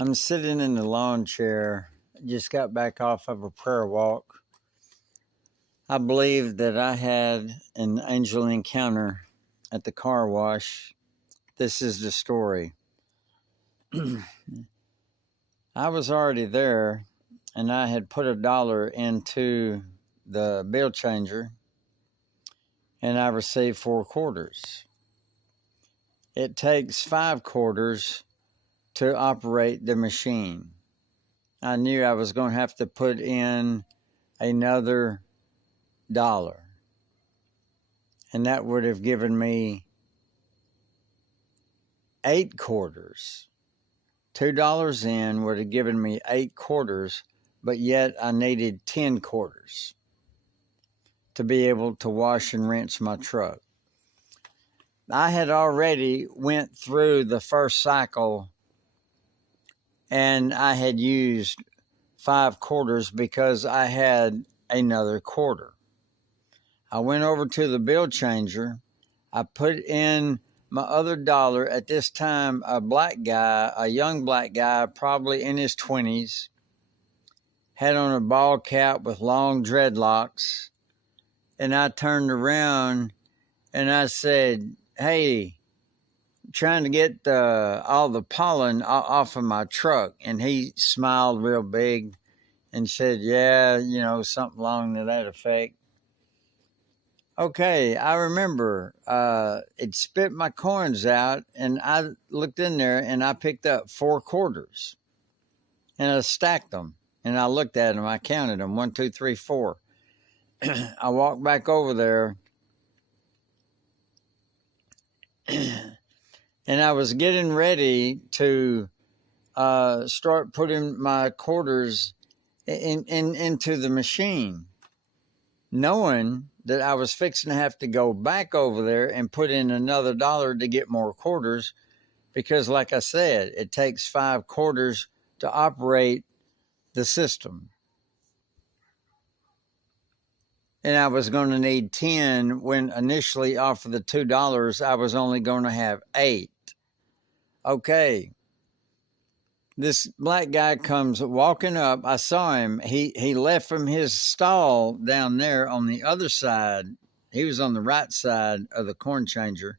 I'm sitting in the lawn chair. Just got back off of a prayer walk. I believe that I had an angel encounter at the car wash. This is the story. I was already there, and I had put $1 into the bill changer, and I received 4 quarters. It takes 5 quarters to operate the machine. I knew I was going to have to put in another $1, and that would have given me 8 quarters. $2 in would have given me 8 quarters, but yet I needed 10 quarters to be able to wash and rinse my truck. I had already went through the first cycle, and I had used 5 quarters because I had another quarter. I went over to the bill changer. I put in my other $1. At this time, a young black guy, probably in his 20s, had on a ball cap with long dreadlocks. And I turned around and I said, "Hey, trying to get all the pollen off of my truck." And he smiled real big and said, "Yeah, something along to that effect." Okay, I remember it spit my coins out, and I looked in there and I picked up 4 quarters and I stacked them, and I looked at them. I counted them, 1, 2, 3, 4. I walked back over there and I was getting ready to start putting my quarters into the machine, knowing that I was fixing to have to go back over there and put in another $1 to get more quarters, because like I said, it takes 5 quarters to operate the system. And I was going to need 10 when initially off of the $2, I was only going to have 8. Okay. This black guy comes walking up. I saw him. He left from his stall down there on the other side. He was on the right side of the corn changer,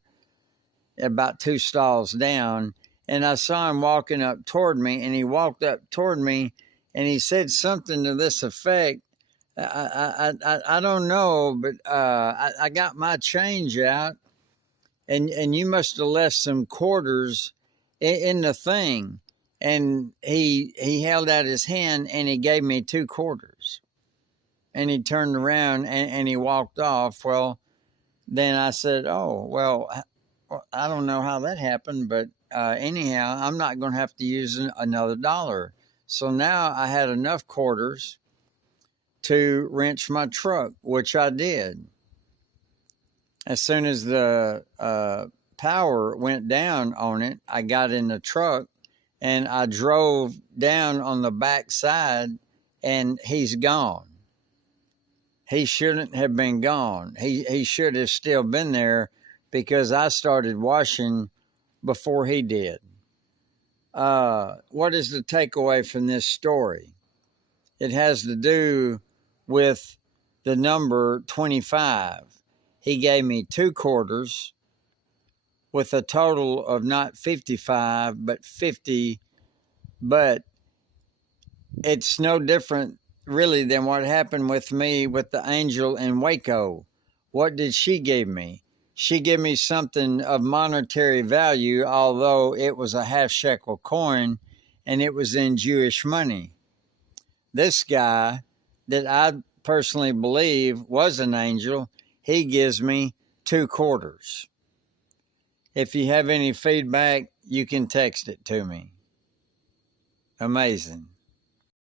about 2 stalls down. And I saw him walking up toward me, and he walked up toward me, and he said something to this effect. I don't know, but I got my change out, and you must have left some quarters in the thing. And he held out his hand and he gave me 2 quarters. And he turned around and he walked off. Well, then I said, "Oh, well, I don't know how that happened, but anyhow, I'm not going to have to use another $1. So now I had enough quarters to wrench my truck, which I did. As soon as the power went down on it, I got in the truck and I drove down on the back side, and he's gone. He shouldn't have been gone. He should have still been there, because I started washing before he did. What is the takeaway from this story? It has to do with the number 25. He gave me 2 quarters with a total of not 55, but 50. But it's no different really than what happened with me with the angel in Waco. What did she give me? She gave me something of monetary value, although it was a half shekel coin and it was in Jewish money. This guy that I personally believe was an angel, he gives me 2 quarters. If you have any feedback, you can text it to me. Amazing.